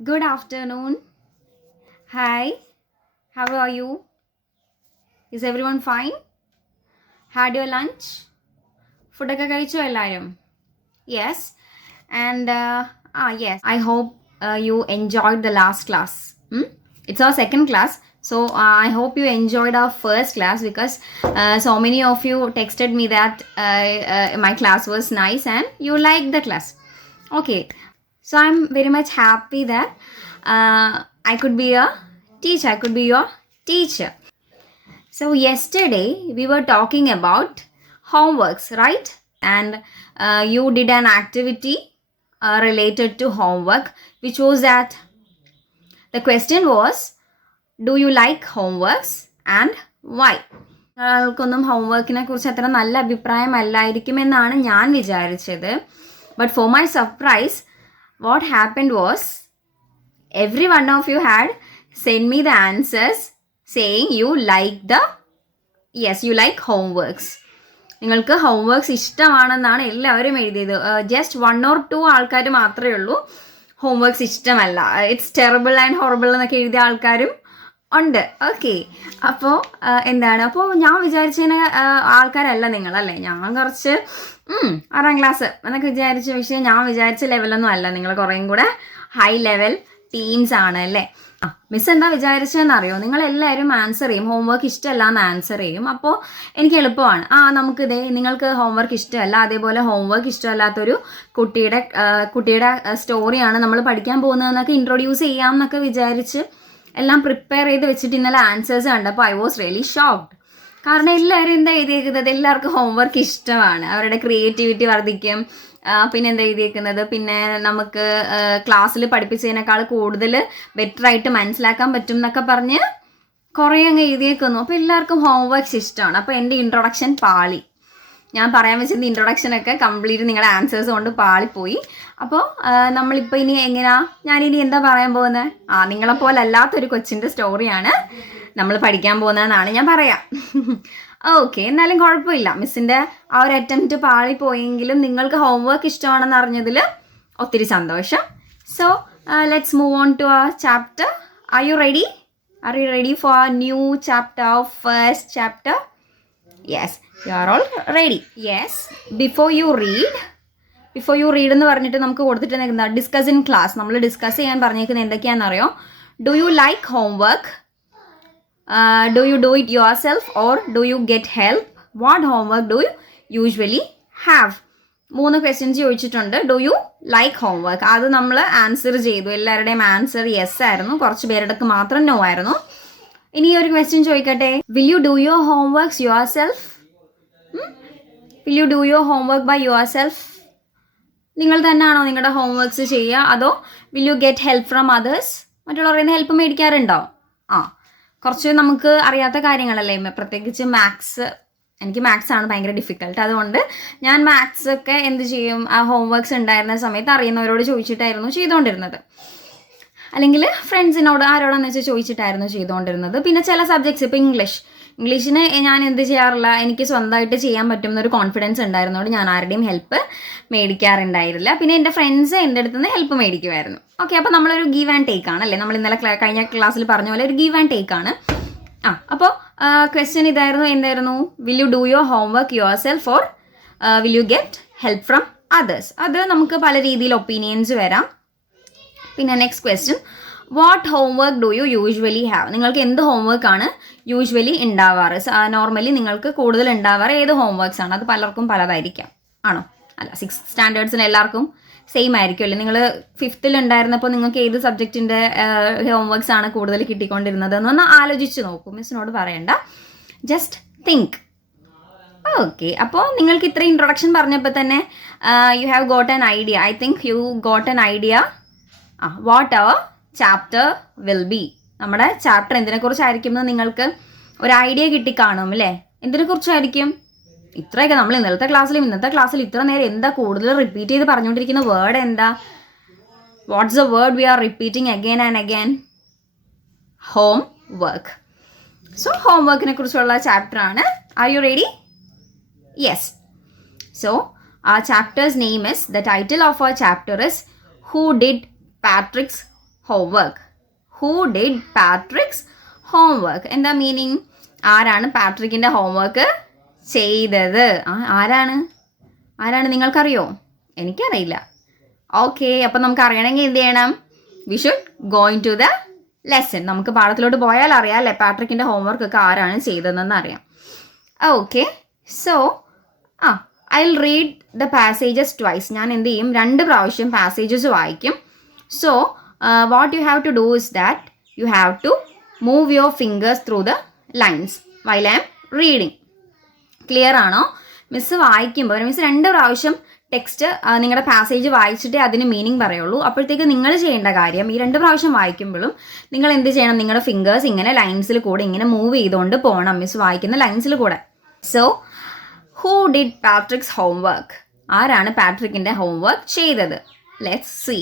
Good afternoon. Hi, how are you? Is everyone fine? Had your lunch? ഫുഡൊക്കെ കഴിച്ചോ എല്ലാവരും? Yes. And yes, I hope you enjoyed the last class. It's our second class. So I hope you enjoyed our first class because so many of you texted me that my class was nice and you liked the class. Okay. So I'm very much happy that I could be a teacher. I could be your teacher. So yesterday we were talking about homeworks, right? And you did an activity related to homework, which was that the question was, do you like homeworks and why? നിങ്ങൾക്കൊന്നും ഹോംവർക്കിനെ കുറിച്ച് അത്ര നല്ല അഭിപ്രായമല്ലായിരിക്കുമെന്നാണ് ഞാൻ വിചാരിച്ചത്. But for my surprise, what happened was every one of you had sent me the answers saying you like homeworks. നിങ്ങൾക്ക് homeworks ഇഷ്ടമാണെന്നാണ് എല്ലാവരും എഴുതിയത്. Just 1 or 2 ആൾക്കാർ മാത്രമേ ഉള്ളൂ ഹോംവർക്ക്സ് ഇഷ്ടമല്ല, ഇറ്റ്സ് ടെറബിൾ ആൻഡ് ഹൊറബിൾ എന്നൊക്കെ എഴുതിയ ആൾക്കാരും ഉണ്ട്. ഓക്കെ, അപ്പോൾ അപ്പോൾ ഞാൻ വിചാരിച്ചതിന് ആൾക്കാരല്ല നിങ്ങളല്ലേ. ഞാൻ കുറച്ച് 6ാം ക്ലാസ് എന്നൊക്കെ വിചാരിച്ച വിഷയം ഞാൻ വിചാരിച്ച ലെവലൊന്നും അല്ല. നിങ്ങൾ കുറേയും കൂടെ ഹൈ ലെവൽ ടീംസ് ആണ് അല്ലേ. മിസ് എന്താ വിചാരിച്ചതെന്ന് അറിയോ? നിങ്ങളെല്ലാവരും ആൻസർ ചെയ്യും ഹോംവർക്ക് ഇഷ്ടമല്ല എന്ന് ആൻസർ ചെയ്യും. അപ്പോൾ എനിക്ക് എളുപ്പമാണ്. നമുക്കിതേ നിങ്ങൾക്ക് ഹോംവർക്ക് ഇഷ്ടമല്ല, അതേപോലെ ഹോംവർക്ക് ഇഷ്ടമല്ലാത്തൊരു കുട്ടിയുടെ സ്റ്റോറിയാണ് നമ്മൾ പഠിക്കാൻ പോകുന്നതെന്നൊക്കെ ഇൻട്രൊഡ്യൂസ് ചെയ്യാം എന്നൊക്കെ വിചാരിച്ച് എല്ലാം പ്രിപ്പയർ ചെയ്ത് വെച്ചിട്ട് ഇന്നലെ ആൻസേഴ്സ് കണ്ടപ്പോൾ ഐ വാസ് റിയലി ഷോക്ക്ഡ്. കാരണം എല്ലാവരും എന്താ എഴുതിയേക്കുന്നത്, എല്ലാവർക്കും ഹോംവർക്ക് ഇഷ്ടമാണ്, അവരുടെ ക്രിയേറ്റിവിറ്റി വർദ്ധിക്കും. പിന്നെ എന്താ എഴുതിയേക്കുന്നത്, പിന്നെ നമുക്ക് ക്ലാസ്സിൽ പഠിപ്പിച്ചതിനേക്കാൾ കൂടുതൽ ബെറ്റർ ആയിട്ട് മനസ്സിലാക്കാൻ പറ്റും എന്നൊക്കെ പറഞ്ഞ് കുറേ അങ്ങ് എഴുതിയേക്കുന്നു. അപ്പോൾ എല്ലാവർക്കും ഹോംവർക്ക്സ് ഇഷ്ടമാണ്. അപ്പോൾ എൻ്റെ ഇൻട്രൊഡക്ഷൻ പാളി. ഞാൻ പറയാൻ വെച്ചിരുന്ന ഇൻട്രൊഡക്ഷനൊക്കെ കംപ്ലീറ്റ് നിങ്ങളുടെ ആൻസേഴ്സ് കൊണ്ട് പാളിപ്പോയി. അപ്പോൾ നമ്മളിപ്പോൾ ഇനി ഞാനിനി എന്താ പറയാൻ പോകുന്നത്? നിങ്ങളെപ്പോലെ അല്ലാത്തൊരു കൊച്ചിൻ്റെ സ്റ്റോറിയാണ് നമ്മൾ പഠിക്കാൻ പോകുന്നതെന്നാണ് ഞാൻ പറയാം. ഓക്കെ, എന്നാലും കുഴപ്പമില്ല. മിസ്സിൻ്റെ ആ ഒരു അറ്റംപ്റ്റ് പാളിപ്പോയെങ്കിലും നിങ്ങൾക്ക് ഹോംവർക്ക് ഇഷ്ടമാണെന്ന് അറിഞ്ഞതിൽ ഒത്തിരി സന്തോഷം. So let's move on to our chapter. Are you ready for a new chapter of first chapter? Yes, you are all ready. Yes, before you read എന്ന് പറഞ്ഞിട്ട് നമുക്ക് കൊടുത്തിട്ട് എന്താ, ഡിസ്കസ് ഇൻ ക്ലാസ്. നമ്മൾ ഡിസ്കസ് ചെയ്യാൻ പറഞ്ഞേക്കുന്നത് എന്തൊക്കെയാണെന്നറിയോ? Do you like homework? Do you do it yourself or do you get help? What homework do you usually have? 3 questions ചോദിച്ചിട്ടുണ്ട്. Do you like homework? അത് നമ്മൾ ആൻസർ ചെയ്തു. എല്ലാവരുടെയും ആൻസർ യെസ് ആയിരുന്നു, കുറച്ച് പേരുടെ മാത്രം നോ ആയിരുന്നു. ഇനി ഒരു ക്വസ്റ്റ്യൻ ചോദിക്കട്ടെ. Will you do your homeworks yourself? Will you do your homework by yourself? നിങ്ങൾ തന്നെയാണോ നിങ്ങളുടെ ഹോംവർക്ക്സ് ചെയ്യുക, അതോ will you get help from others? മറ്റുള്ളവരുടെ നിന്ന് ഹെൽപ്പ് മേടിക്കാറുണ്ടോ? കുറച്ച് നമുക്ക് അറിയാത്ത കാര്യങ്ങളല്ലേ, പ്രത്യേകിച്ച് മാത്സ്. എനിക്ക് മാത്സ് ആണ് ഭയങ്കര ഡിഫിക്കൽട്ട്. അതുകൊണ്ട് ഞാൻ മാത്സ് ഒക്കെ എന്ത് ചെയ്യും, ആ ഹോംവർക്ക്സ് ഉണ്ടായിരുന്ന സമയത്ത് അറിയുന്നവരോട് ചോദിച്ചിട്ടായിരുന്നു ചെയ്തുകൊണ്ടിരുന്നത്, അല്ലെങ്കിൽ ഫ്രണ്ട്സിനോട് ആരോടാന്ന് വെച്ചാൽ ചോദിച്ചിട്ടായിരുന്നു ചെയ്തുകൊണ്ടിരുന്നത്. പിന്നെ ചില സബ്ജക്ട്സ്, ഇപ്പോൾ ഇംഗ്ലീഷിന് ഞാൻ എന്ത് ചെയ്യാറില്ല, എനിക്ക് സ്വന്തമായിട്ട് ചെയ്യാൻ പറ്റുന്നൊരു കോൺഫിഡൻസ് ഉണ്ടായിരുന്നതുകൊണ്ട് ഞാൻ ആരുടെയും ഹെൽപ്പ് മേടിക്കാറുണ്ടായിരുന്നില്ല. പിന്നെ എൻ്റെ ഫ്രണ്ട്സ് എൻ്റെ അടുത്ത് നിന്ന് ഹെൽപ്പ് മേടിക്കുമായിരുന്നു. ഓക്കെ, അപ്പോൾ നമ്മളൊരു ഗീവ് ആൻഡ് ടേക്ക് ആണ് അല്ലേ, നമ്മൾ ഇന്നലെ കഴിഞ്ഞ ക്ലാസ്സിൽ പറഞ്ഞ പോലെ ഒരു ഗീവ് ആൻഡ് ടേക്ക് ആണ്. അപ്പോൾ ക്വസ്റ്റ്യൻ എന്തായിരുന്നു? Will you do your homework your self or will you get help from others? അത് നമുക്ക് പല രീതിയിൽ ഒപ്പീനിയൻസ് വരാം. പിന്നെ next question, what homework do you usually have? നിങ്ങൾക്ക് എന്ത് ഹോംവർക്കാണ് യൂഷ്വലി ഉണ്ടാവാറ്? നോർമലി നിങ്ങൾക്ക് കൂടുതൽ ഉണ്ടാവാറ് ഏത് ഹോംവർക്ക്സ് ആണ്? അത് പലർക്കും പലതായിരിക്കാം. ആണോ? അല്ല, 6th സ്റ്റാൻഡേർഡ്സിന് എല്ലാവർക്കും സെയിം ആയിരിക്കും അല്ലേ? നിങ്ങൾ 5th ഉണ്ടായിരുന്നപ്പോൾ നിങ്ങൾക്ക് ഏത് സബ്ജക്റ്റിൻ്റെ ഹോംവർക്ക്സ് ആണ് കൂടുതൽ കിട്ടിക്കൊണ്ടിരുന്നത് എന്നൊന്ന് ആലോചിച്ച് നോക്കൂ. മിസ്സിനോട് പറയണ്ട, ജസ്റ്റ് തിങ്ക്. ഓക്കെ, അപ്പോൾ നിങ്ങൾക്ക് ഇത്ര ഇൻട്രൊഡക്ഷൻ പറഞ്ഞപ്പോൾ തന്നെ you have got an idea. I think you got an idea what our chapter will be. നമ്മുടെ ചാപ്റ്റർ എന്തിനെക്കുറിച്ചായിരിക്കും എന്ന് നിങ്ങൾക്ക് ഒരു ഐഡിയ കിട്ടിക്കാണും അല്ലേ? എന്തിനെക്കുറിച്ചായിരിക്കും? ഇത്രയൊക്കെ നമ്മൾ ഇന്നത്തെ ക്ലാസ്സിൽ ഇത്ര നേരം എന്താ കൂടുതൽ റിപ്പീറ്റ് ചെയ്ത് പറഞ്ഞുകൊണ്ടിരിക്കുന്ന വേർഡ് എന്താ? What's a word we are repeating again and again? Homework. So ഹോം വർക്കിനെ കുറിച്ചുള്ള ചാപ്റ്റർ ആണ്. Are you ready? Yes. So our chapter's name is, the title of our chapter is Who Did Patrick's homework? Who did Patrick's homework? എന്താ meaning? ആരാണ് പാട്രിക്കിൻ്റെ homework ചെയ്തത്? ആരാണ് നിങ്ങൾക്കറിയോ? എനിക്കറിയില്ല. ഓക്കെ, അപ്പം നമുക്ക് അറിയണമെങ്കിൽ എന്ത് ചെയ്യണം? We should going to the lesson. നമുക്ക് പാഠത്തിലോട്ട് പോയാൽ അറിയാം അല്ലേ പാട്രിക്കിൻ്റെ ഹോംവർക്ക് ഒക്കെ ആരാണ് ചെയ്തതെന്ന് അറിയാം. Okay, so I will read the passages twice. ഞാൻ എന്ത് ചെയ്യും? 2 പ്രാവശ്യം പാസേജസ് വായിക്കും. So what you have to do is that you have to move your fingers through the lines while I am reading. Clear ആണോ? Miss വായിക്കുമ്പോൾ miss 2 പ്രാവശ്യം text നിങ്ങളുടെ passage വായിച്ചിട്ടേ അതിന് മീനിങ് പറയുള്ളൂ. അപ്പോഴത്തേക്ക് നിങ്ങൾ ചെയ്യേണ്ട കാര്യം ഈ 2 പ്രാവശ്യം വായിക്കുമ്പോഴും നിങ്ങൾ എന്ത് ചെയ്യണം? നിങ്ങളുടെ ഫിംഗേഴ്സ് ഇങ്ങനെ ലൈൻസിൽ കൂടെ ഇങ്ങനെ മൂവ് ചെയ്തുകൊണ്ട് പോകണം മിസ് വായിക്കുന്ന ലൈൻസിൽ കൂടെ. So who did Patrick's homework? ആരാണ് പാട്രിക്കിൻ്റെ ഹോംവർക്ക് ചെയ്തത്? Let's see.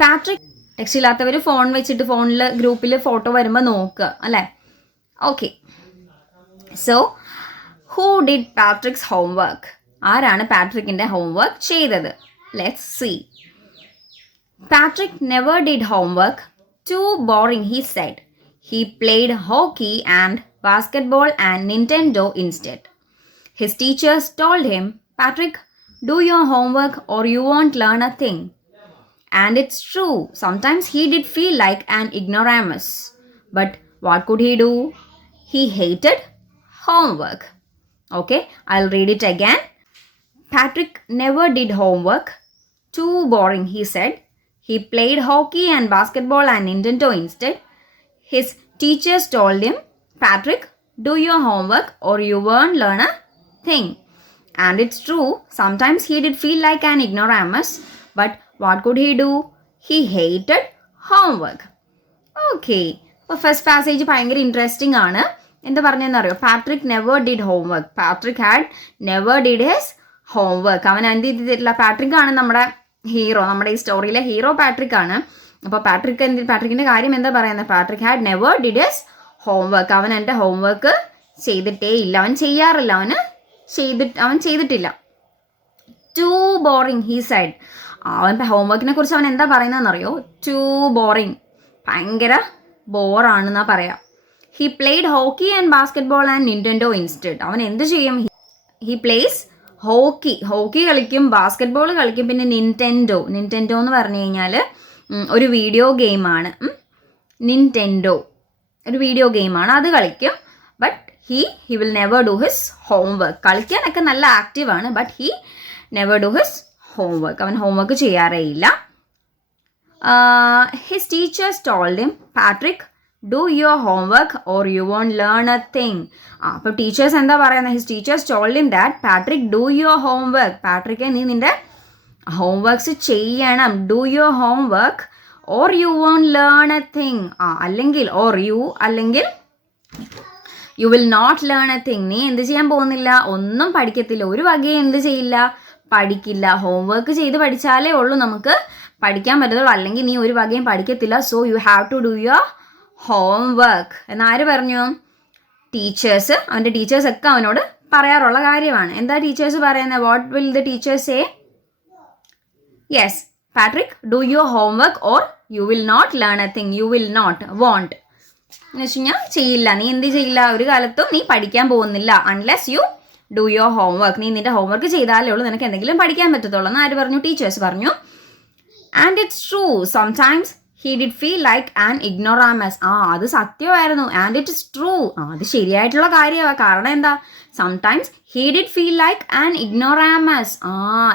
പാട്രിക് ടെക്സ്റ്റ് ഇല്ലാത്തവർ ഫോൺ വെച്ചിട്ട് ഫോണിൽ ഗ്രൂപ്പിൽ ഫോട്ടോ വരുമ്പോൾ നോക്കുക അല്ലേ? Okay, so who did Patrick's homework? ആരാണ് പാട്രിക്കിൻ്റെ ഹോംവർക്ക് ചെയ്തത്? Let's see. Patrick never did homework. Too boring he said. He played hockey and basketball and Nintendo instead. His teachers told him, Patrick, do your homework or you won't learn a thing. And it's true, sometimes he did feel like an ignoramus. But what could he do? He hated homework. Okay, I'll read it again. Patrick never did homework. Too boring, he said. He played hockey and basketball and Nintendo instead. His teachers told him, Patrick, do your homework or you won't learn a thing. And it's true, sometimes he did feel like an ignoramus, but what could he do? He hated homework. Okay, അപ്പോൾ first passage ഭയങ്കര interesting ആണ്. എന്താ പറഞ്ഞതെന്നറിയോ? Patrick never did homework. Patrick had never did his homework. അവൻ എന്ത് ചെയ്തിട്ടില്ല? Patrick ആണ് നമ്മുടെ ഹീറോ, നമ്മുടെ ഈ സ്റ്റോറിയിലെ ഹീറോ പാട്രിക് ആണ്. അപ്പോൾ പാട്രിക്കിൻ്റെ കാര്യം എന്താ പറയുന്നത്? Patrick had never did his homework. അവൻ എൻ്റെ ഹോംവർക്ക് ചെയ്തിട്ടേ ഇല്ല, അവൻ ചെയ്യാറില്ല, അവൻ ചെയ്തിട്ടില്ല. Too boring he said. അവൻ ഹോംവർക്കിനെ കുറിച്ച് അവൻ എന്താ പറയുന്നതെന്നറിയോ? ടു ബോറിങ്, ഭയങ്കര ബോറാണെന്നാ പറയാം. He played hockey and basketball and Nintendo instead. അവൻ എന്ത് ചെയ്യും? ഹി പ്ലേസ് ഹോക്കി കളിക്കും, ബാസ്കറ്റ്ബോൾ കളിക്കും, പിന്നെ നിൻറ്റെൻഡോ എന്ന് പറഞ്ഞു കഴിഞ്ഞാൽ ഒരു വീഡിയോ ഗെയിമാണ്. നിൻറ്റെൻഡോ ഒരു വീഡിയോ ഗെയിമാണ്, അത് കളിക്കും. But he will never do his homework. കളിക്കാനൊക്കെ നല്ല ആക്റ്റീവാണ്, but he never do his homework. അവൻ ഹോംവർക്ക് ചെയ്യാറേ ഇല്ല. His teachers told him, Patrick, do your homework or you won't learn a thing. അപ്പോൾ ടീച്ചേഴ്സ് എന്താ പറയുന്നത്? His teachers told him that Patrick do your homework. Patrick നീ നിൻ്റെ homeworks ചെയ്യണം. Do your homework or you won't learn a thing. അല്ലെങ്കിൽ അല്ലെങ്കിൽ you will not learn a thing. നീ എന്ത് ചെയ്യാൻ പോകുന്നില്ല? ഒന്നും പഠിക്കത്തില്ല. ഒരു വകയും എന്ത് ചെയ്യില്ല? പഠിക്കില്ല. ഹോംവർക്ക് ചെയ്ത് പഠിച്ചാലേ ഉള്ളൂ നമുക്ക് പഠിക്കാൻ പറ്റത്തുള്ളൂ, അല്ലെങ്കിൽ നീ ഒരു വകയും പഠിക്കത്തില്ല. So you have to do your homework എന്നാര് പറഞ്ഞു? ടീച്ചേഴ്സ്. അവൻ്റെ ടീച്ചേഴ്സ് ഒക്കെ അവനോട് പറയാറുള്ള കാര്യമാണ്. എന്താ ടീച്ചേഴ്സ് പറയുന്നത്? What will the teachers say? Yes, Patrick, do your homework or you will not learn a thing. You will not, won't എന്ന് വെച്ച് കഴിഞ്ഞാൽ ചെയ്യില്ല. നീ എന്ത് ചെയ്യില്ല? ഒരു കാലത്തും നീ പഠിക്കാൻ പോകുന്നില്ല. Unless you do your homework. നീ നിന്റെ ഹോംവർക്ക് ചെയ്താലേ ഉള്ളൂ നിനക്ക് എന്തെങ്കിലും പഠിക്കാൻ പറ്റത്തുള്ളൂ എന്ന് ആര് പറഞ്ഞു? ടീച്ചേഴ്സ് പറഞ്ഞു. And it's true, sometimes he did feel like an ignoramus. അത് സത്യമായിരുന്നു. ആൻഡ് ഇറ്റ് ഇസ് ട്രൂ, അത് ശരിയായിട്ടുള്ള കാര്യമാണ്. കാരണം എന്താ? Sometimes he did feel like an ignoramus.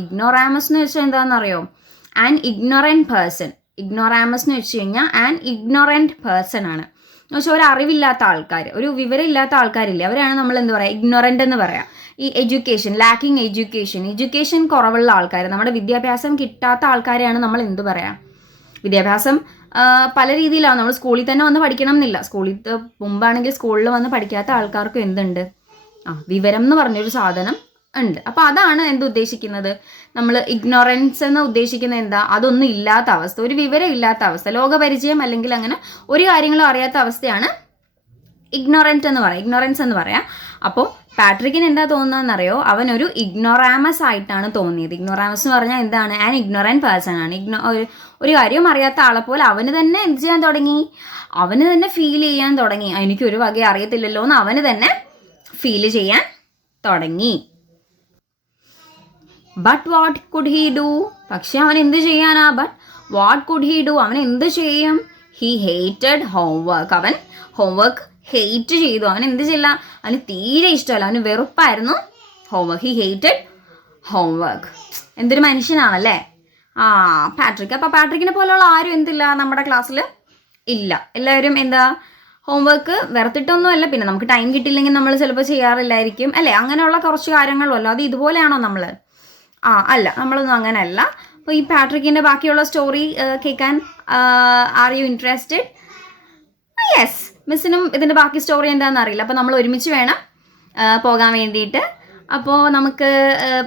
Ignoramus എന്ന് വെച്ചാൽ എന്താണെന്നറിയോ? An ignorant person. ഇഗ്നോറാമസ് എന്ന് വെച്ച് കഴിഞ്ഞാൽ ആൻ ഇഗ്നോറൻറ്റ് പേഴ്സൺ ആണ്. എന്ന് വെച്ചാൽ ഒരു അറിവില്ലാത്ത ആൾക്കാർ, ഒരു വിവരം ഇല്ലാത്ത ആൾക്കാരില്ലേ, അവരാണ് നമ്മൾ എന്ത് പറയുക? ഇഗ്നോറൻ്റ് എന്ന് പറയാം. ഈ ലാക്കിങ് എഡ്യൂക്കേഷൻ കുറവുള്ള ആൾക്കാർ, നമ്മുടെ വിദ്യാഭ്യാസം കിട്ടാത്ത ആൾക്കാരെയാണ് നമ്മൾ എന്ത് പറയാം? വിദ്യാഭ്യാസം പല രീതിയിലാണ്. നമ്മൾ സ്കൂളിൽ തന്നെ വന്ന് പഠിക്കണം എന്നില്ല. സ്കൂളിൽ മുമ്പാണെങ്കിൽ സ്കൂളിൽ വന്ന് പഠിക്കാത്ത ആൾക്കാർക്കും എന്തുണ്ട്? വിവരം എന്ന് പറഞ്ഞൊരു സാധനം ഉണ്ട്. അപ്പോൾ അതാണ് എന്ത് ഉദ്ദേശിക്കുന്നത്? നമ്മൾ ഇഗ്നോറൻസ് എന്ന് ഉദ്ദേശിക്കുന്നത് എന്താ? അതൊന്നും ഇല്ലാത്ത അവസ്ഥ, ഒരു വിവരം ഇല്ലാത്ത അവസ്ഥ, ലോകപരിചയം അല്ലെങ്കിൽ അങ്ങനെ ഒരു കാര്യങ്ങളും അറിയാത്ത അവസ്ഥയാണ് ഇഗ്നോറൻസ് എന്ന് പറയാം. അപ്പോൾ പാട്രിക്കിന് എന്താ തോന്നുന്നതെന്നറിയോ, അവനൊരു ഇഗ്നോറാമസ് ആയിട്ടാണ് തോന്നിയത്. ഇഗ്നോറാമസ് എന്ന് പറഞ്ഞാൽ എന്താണ്? ആൻ ഇഗ്നോറൻറ്റ് പേഴ്സൺ ആണ്. ഒരു കാര്യവും അറിയാത്ത ആളെ പോലെ അവന് തന്നെ എന്ത് ചെയ്യാൻ തുടങ്ങി, അവന് തന്നെ ഫീൽ ചെയ്യാൻ തുടങ്ങി. എനിക്കൊരു വകയും അറിയത്തില്ലല്ലോ എന്ന് അവന് തന്നെ ഫീൽ ചെയ്യാൻ തുടങ്ങി. But what could he do? പക്ഷെ അവൻ എന്ത് ചെയ്യാനാ? But what could he do? അവൻ എന്ത് ചെയ്യും? He hated homework. അവൻ ഹോംവർക്ക് ഹെയ്റ്റ് ചെയ്തു. അവൻ എന്ത് ചെയ്യില്ല, അവന് തീരെ ഇഷ്ടമല്ല, അവന് വെറുപ്പായിരുന്നു ഹോംവർക്ക്. He hated homework. എന്തൊരു മനുഷ്യനാണല്ലേ പാട്രിക്. അപ്പോൾ പാട്രിക്കിനെ പോലെയുള്ള ആരും എന്തില്ല നമ്മുടെ ക്ലാസ്സിൽ ഇല്ല. എല്ലാവരും എന്താ, ഹോംവർക്ക് വെറുത്തിട്ടൊന്നുമല്ല, പിന്നെ നമുക്ക് ടൈം കിട്ടിയില്ലെങ്കിൽ നമ്മൾ ചിലപ്പോൾ ചെയ്യാറില്ലായിരിക്കും അല്ലേ, അങ്ങനെയുള്ള കുറച്ച് കാര്യങ്ങളും അല്ല. അത് ഇതുപോലെയാണോ നമ്മൾ? അല്ല, നമ്മളൊന്നും അങ്ങനെയല്ല. അപ്പോൾ ഈ പാട്രിക്കിൻ്റെ ബാക്കിയുള്ള സ്റ്റോറി കേൾക്കാൻ ആർ യു ഇൻട്രസ്റ്റഡ്? യെസ്, മിസ്സിനും ഇതിൻ്റെ ബാക്കി സ്റ്റോറി എന്താണെന്ന് അറിയില്ല. അപ്പോൾ നമ്മൾ ഒരുമിച്ച് വേണം പോകാൻ വേണ്ടിയിട്ട്. അപ്പോൾ നമുക്ക്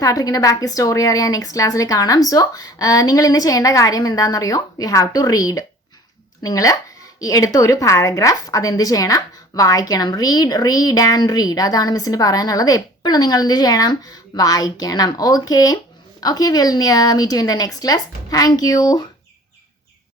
പാട്രിക്കിൻ്റെ ബാക്കി സ്റ്റോറി അറിയാൻ നെക്സ്റ്റ് ക്ലാസ്സിൽ കാണാം. സോ നിങ്ങൾ ഇന്ന് ചെയ്യേണ്ട കാര്യം എന്താണെന്നറിയോ? You have to read. നിങ്ങൾ ഈ എടുത്ത ഒരു പാരഗ്രാഫ് അതെന്ത് ചെയ്യണം? വായിക്കണം. Read and read. അതാണ് മിസ്സിന് പറയാനുള്ളത്. എപ്പോഴും നിങ്ങൾ എന്ത് ചെയ്യണം? വായിക്കണം. Okay, will meet you in the next class. Thank U.